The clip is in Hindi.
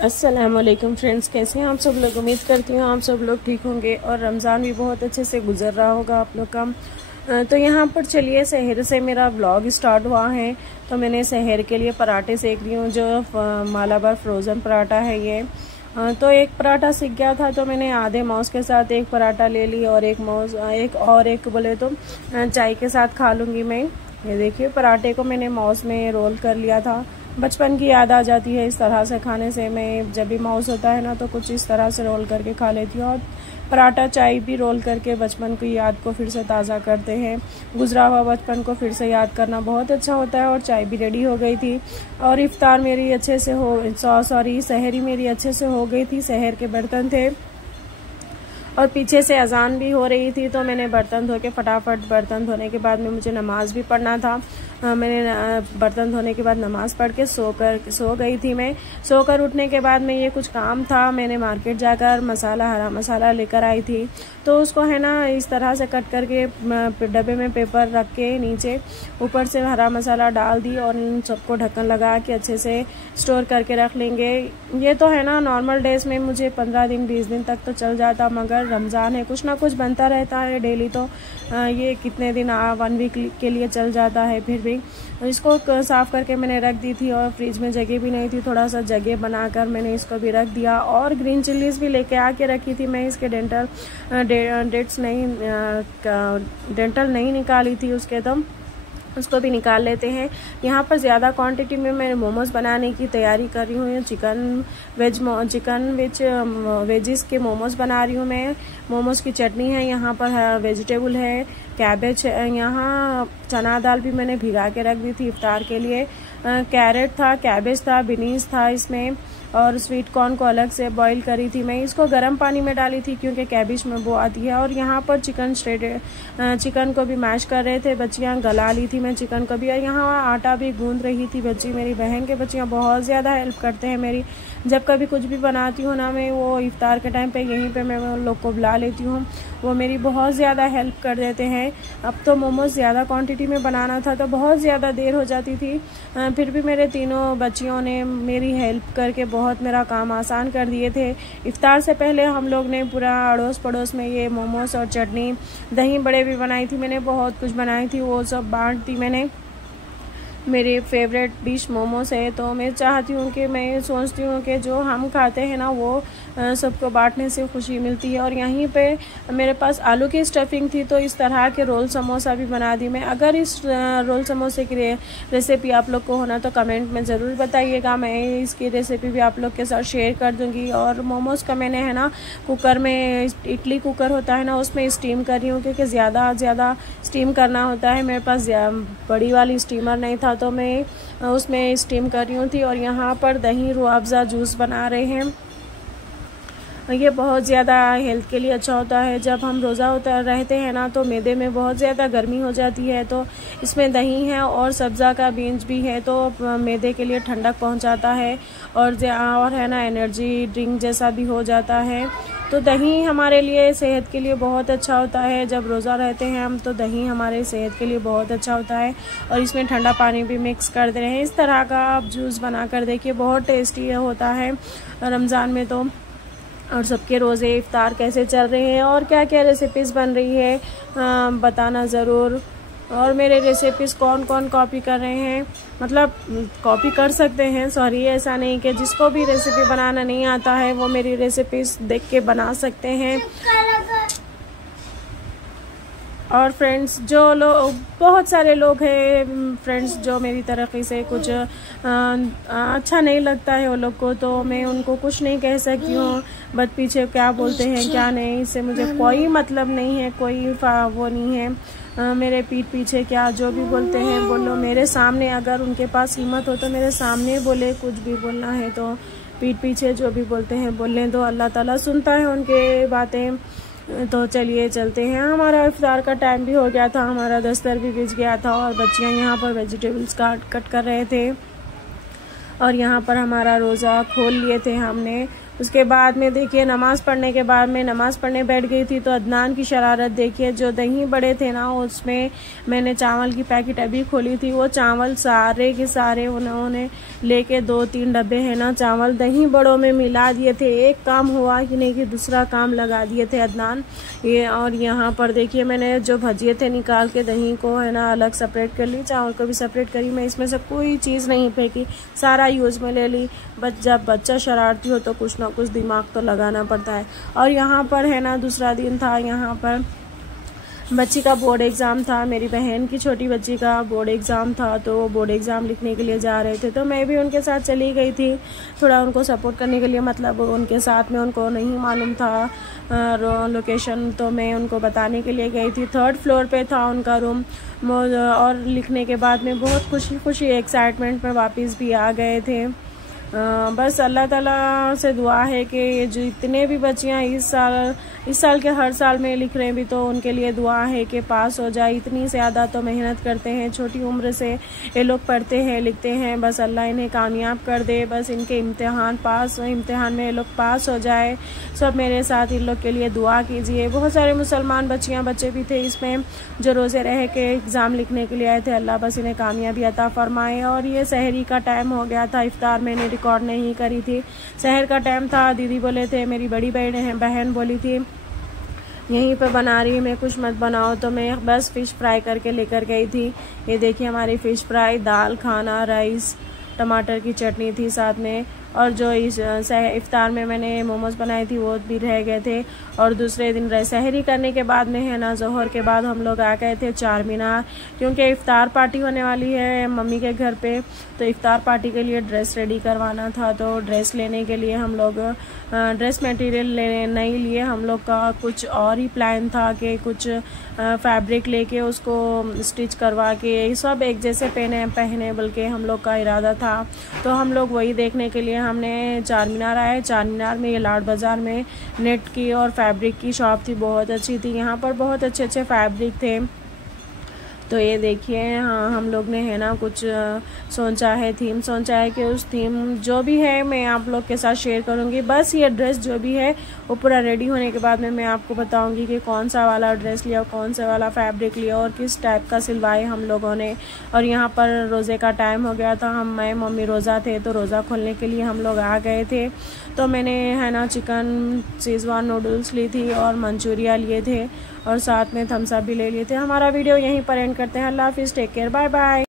अस्सलामुअलैकुम फ्रेंड्स, कैसे हैं आप सब लोग। उम्मीद करती हूँ आप सब लोग ठीक होंगे और रमज़ान भी बहुत अच्छे से गुजर रहा होगा आप लोग का। तो यहाँ पर चलिए सहर से मेरा व्लॉग स्टार्ट हुआ है। तो मैंने सहर के लिए पराठे सेक रही हूँ, जो मालाबार फ्रोज़न पराठा है ये। तो एक पराठा सीख गया था तो मैंने आधे माउस के साथ एक पराठा ले ली और एक बोले तो चाय के साथ खा लूँगी मैं। ये देखिए पराठे को मैंने माउस में रोल कर लिया था। बचपन की याद आ जाती है इस तरह से खाने से। मैं जब भी माउस होता है ना तो कुछ इस तरह से रोल करके खा लेती हूँ। और पराठा चाय भी रोल करके बचपन की याद को फिर से ताज़ा करते हैं। गुजरा हुआ बचपन को फिर से याद करना बहुत अच्छा होता है। और चाय भी रेडी हो गई थी और इफ्तार मेरी अच्छे से सहरी मेरी अच्छे से हो गई थी। सहर के बर्तन थे और पीछे से अजान भी हो रही थी, तो मैंने बर्तन धो के फटाफट, बर्तन धोने के बाद में मुझे नमाज भी पढ़ना था। मैंने बर्तन धोने के बाद नमाज पढ़ के सो गई थी। मैं सोकर उठने के बाद में ये कुछ काम था, मैंने मार्केट जाकर हरा मसाला लेकर आई थी। तो उसको है ना इस तरह से कट करके डब्बे में पेपर रख के नीचे ऊपर से हरा मसाला डाल दी और इन सबको ढक्कन लगा के अच्छे से स्टोर करके रख लेंगे। ये तो है ना नॉर्मल डेज में मुझे 15 दिन 20 दिन तक तो चल जाता, मगर रमज़ान है, कुछ ना कुछ बनता रहता है डेली। तो ये कितने दिन 1 वीक के लिए चल जाता है। फिर भी इसको साफ़ करके मैंने रख दी थी और फ्रिज में जगह भी नहीं थी, थोड़ा सा जगह बनाकर मैंने इसको भी रख दिया। और ग्रीन चिल्लीज़ भी लेके आके रखी थी मैं, इसके डेंटल नहीं निकाली थी उसके, तो उसको भी निकाल लेते हैं। यहाँ पर ज़्यादा क्वांटिटी में मैं मोमोज़ बनाने की तैयारी कर रही हूँ। चिकन वेजिस के मोमोज़ बना रही हूँ मैं। मोमोज़ की चटनी है, यहाँ पर वेजिटेबल है, कैबेज है, यहाँ चना दाल भी मैंने भिगा के रख दी थी इफ्तार के लिए। कैरेट था, कैबेज था, बीनीस था इसमें, और स्वीट कॉर्न को अलग से बॉईल करी थी मैं। इसको गर्म पानी में डाली थी क्योंकि कैबेज में वो आती है। और यहाँ पर चिकन को भी मैश कर रहे थे बच्चियाँ, गला ली थी मैं चिकन को भी। और यहाँ आटा भी गूंद रही थी बच्ची, मेरी बहन के बच्चियाँ बहुत ज़्यादा हेल्प करते हैं मेरी। जब कभी कुछ भी बनाती हूँ ना मैं, वो इफ्तार के टाइम पे यहीं पे मैं उन लोग को बुला लेती हूँ, वो मेरी बहुत ज़्यादा हेल्प कर देते हैं। अब तो मोमोज़ ज़्यादा क्वांटिटी में बनाना था तो बहुत ज़्यादा देर हो जाती थी, फिर भी मेरे तीनों बच्चियों ने मेरी हेल्प करके बहुत मेरा काम आसान कर दिए थे। इफ्तार से पहले हम लोग ने पूरा अड़ोस पड़ोस में ये मोमोज़ और चटनी, दही बड़े भी बनाई थी मैंने, बहुत कुछ बनाई थी, वो सब बांट दी मैंने। मेरी फेवरेट डिश मोमोज है, तो मैं चाहती हूँ कि मैं सोचती हूँ कि जो हम खाते हैं ना वो सबको बांटने से खुशी मिलती है। और यहीं पे मेरे पास आलू की स्टफिंग थी, तो इस तरह के रोल समोसा भी बना दी मैं। अगर इस रोल समोसे की रेसिपी आप लोग को हो ना तो कमेंट में ज़रूर बताइएगा, मैं इसकी रेसिपी भी आप लोग के साथ शेयर कर दूँगी। और मोमोज़ का मैंने है ना कुकर में, इडली कुकर होता है ना, उसमें स्टीम कर रही हूँ क्योंकि ज़्यादा स्टीम करना होता है। मेरे पास बड़ी वाली स्टीमर नहीं था तो मैं उसमें स्टीम कर रही थी। और यहाँ पर दही रूह अफ़ज़ा जूस बना रहे हैं। ये बहुत ज़्यादा हेल्थ के लिए अच्छा होता है। जब हम रोज़ा रहते हैं ना तो मैदे में बहुत ज़्यादा गर्मी हो जाती है, तो इसमें दही है और सब्ज़ा का बीज भी है, तो मैदे के लिए ठंडक पहुंचाता है और है ना एनर्जी ड्रिंक जैसा भी हो जाता है। तो दही हमारे लिए सेहत के लिए बहुत अच्छा होता है। जब रोज़ा रहते हैं हम तो दही हमारे सेहत के लिए बहुत अच्छा होता है। और इसमें ठंडा पानी भी मिक्स कर दे रहे हैं। इस तरह का आप जूस बना कर देखिए, बहुत टेस्टी होता है रमज़ान में तो। और सबके रोज़े इफ्तार कैसे चल रहे हैं और क्या क्या रेसिपीज़ बन रही है बताना ज़रूर। और मेरे रेसिपीज़ कौन कौन कॉपी कर रहे हैं, मतलब कॉपी कर सकते हैं, सॉरी, ऐसा नहीं कि जिसको भी रेसिपी बनाना नहीं आता है वो मेरी रेसिपीज़ देख के बना सकते हैं। और फ्रेंड्स, जो लोग, बहुत सारे लोग हैं फ्रेंड्स जो मेरी तरफ़ से कुछ अच्छा नहीं लगता है वो लोग को, तो मैं उनको कुछ नहीं कह सकती हूँ। बट पीछे क्या बोलते हैं क्या नहीं, इससे मुझे कोई मतलब नहीं है, कोई वो नहीं है। मेरे पीठ पीछे क्या जो भी बोलते हैं बोलो, मेरे सामने अगर उनके पास हिम्मत हो तो मेरे सामने बोले। कुछ भी बोलना है तो पीठ पीछे जो भी बोलते हैं बोलने दो, अल्लाह ताला सुनता है उनके बातें। तो चलिए चलते हैं। हमारा इफ्तार का टाइम भी हो गया था, हमारा दस्तर भी बिछ गया था और बच्चियां यहाँ पर वेजिटेबल्स कट कर रहे थे। और यहाँ पर हमारा रोज़ा खोल लिए थे हमने। उसके बाद में देखिए नमाज़ पढ़ने के बाद में नमाज़ पढ़ने बैठ गई थी तो अदनान की शरारत देखिए। जो दही बड़े थे ना उसमें मैंने चावल की पैकेट अभी खोली थी, वो चावल सारे के सारे उन्होंने लेके 2-3 डब्बे है ना चावल दही बड़ों में मिला दिए थे। एक काम हुआ कि नहीं कि दूसरा काम लगा दिए थे अदनान ये। और यहाँ पर देखिए मैंने जो भजिए थे निकाल के दही को है ना अलग सेपरेट कर ली, चावल को भी सेपरेट करी। मैं इसमें से कोई चीज़ नहीं फेंकी, सारा यूज़ में ले ली। जब बच्चा शरारती हो तो कुछ ना कुछ दिमाग तो लगाना पड़ता है। और यहाँ पर है ना दूसरा दिन था, यहाँ पर बच्ची का बोर्ड एग्ज़ाम था, मेरी बहन की छोटी बच्ची का बोर्ड एग्ज़ाम था। तो वो बोर्ड एग्ज़ाम लिखने के लिए जा रहे थे तो मैं भी उनके साथ चली गई थी थोड़ा उनको सपोर्ट करने के लिए। मतलब उनके साथ में उनको नहीं मालूम था लोकेशन, तो मैं उनको बताने के लिए गई थी। 3rd फ्लोर पे था उनका रूम। और लिखने के बाद में बहुत खुशी एक्साइटमेंट में वापस भी आ गए थे। बस अल्लाह ताला से दुआ है कि जो इतने भी बच्चियाँ इस साल के हर साल में लिख रहे हैं भी तो उनके लिए दुआ है कि पास हो जाए। इतनी ज़्यादा तो मेहनत करते हैं, छोटी उम्र से ये लोग पढ़ते हैं लिखते हैं, बस अल्लाह इन्हें कामयाब कर दे, बस इनके इम्तिहान में ये लोग पास हो जाए। सब मेरे साथ इन लोग के लिए दुआ कीजिए। बहुत सारे मुसलमान बच्चे भी थे इसमें जो रोज़े रह के एग्ज़ाम लिखने के लिए आए थे। अल्लाह बस इन्हें कामयाबी अता फरमाए। और ये सहरी का टाइम हो गया था, इफ्तार मैंने रिकॉर्ड नहीं करी थी। सहर का टाइम था, दीदी बोले थे, मेरी बड़ी बहन बोली थी यहीं पे बना रही मैं कुछ मत बनाओ, तो मैं बस फ़िश फ्राई करके लेकर गई थी। ये देखिए हमारी फ़िश फ्राई, दाल खाना, राइस, टमाटर की चटनी थी साथ में। और जो इस इफ्तार में मैंने मोमोज बनाए थी वो भी रह गए थे। और दूसरे दिन सहरी करने के बाद में है ना ज़ोहर के बाद हम लोग आ गए थे चार मीनार, क्योंकि इफ्तार पार्टी होने वाली है मम्मी के घर पे। तो इफ्तार पार्टी के लिए ड्रेस रेडी करवाना था, तो ड्रेस लेने के लिए हम लोग ड्रेस मटेरियल नहीं लिए। हम लोग का कुछ और ही प्लान था कि कुछ फैब्रिक लेके उसको स्टिच करवा के सब एक जैसे पहने बल्कि हम लोग का इरादा था। तो हम लोग वही देखने के लिए हमने चार मीनार आए। चार मीनार में ये लाड बाज़ार में नेट की और फैब्रिक की शॉप थी, बहुत अच्छी थी। यहाँ पर बहुत अच्छे फैब्रिक थे। तो ये देखिए हाँ हम लोग ने है ना कुछ थीम सोचा है कि उस थीम जो भी है मैं आप लोग के साथ शेयर करूँगी। बस ये ड्रेस जो भी है वो पूरा रेडी होने के बाद में मैं आपको बताऊँगी कि कौन सा वाला ड्रेस लिया, कौन सा वाला फैब्रिक लिया और किस टाइप का सिलवाए हम लोगों ने। और यहाँ पर रोज़े का टाइम हो गया था, मैं मम्मी रोज़ा थे तो रोज़ा खोलने के लिए हम लोग आ गए थे। तो मैंने है ना चिकन शेज़वान नूडल्स ली थी और मंचूरिया लिए थे और साथ में थम्स अप भी ले लिए थे। हमारा वीडियो यहीं पर एंड करते हैं। अल्लाह हाफिज़, टेक केयर, बाय बाय।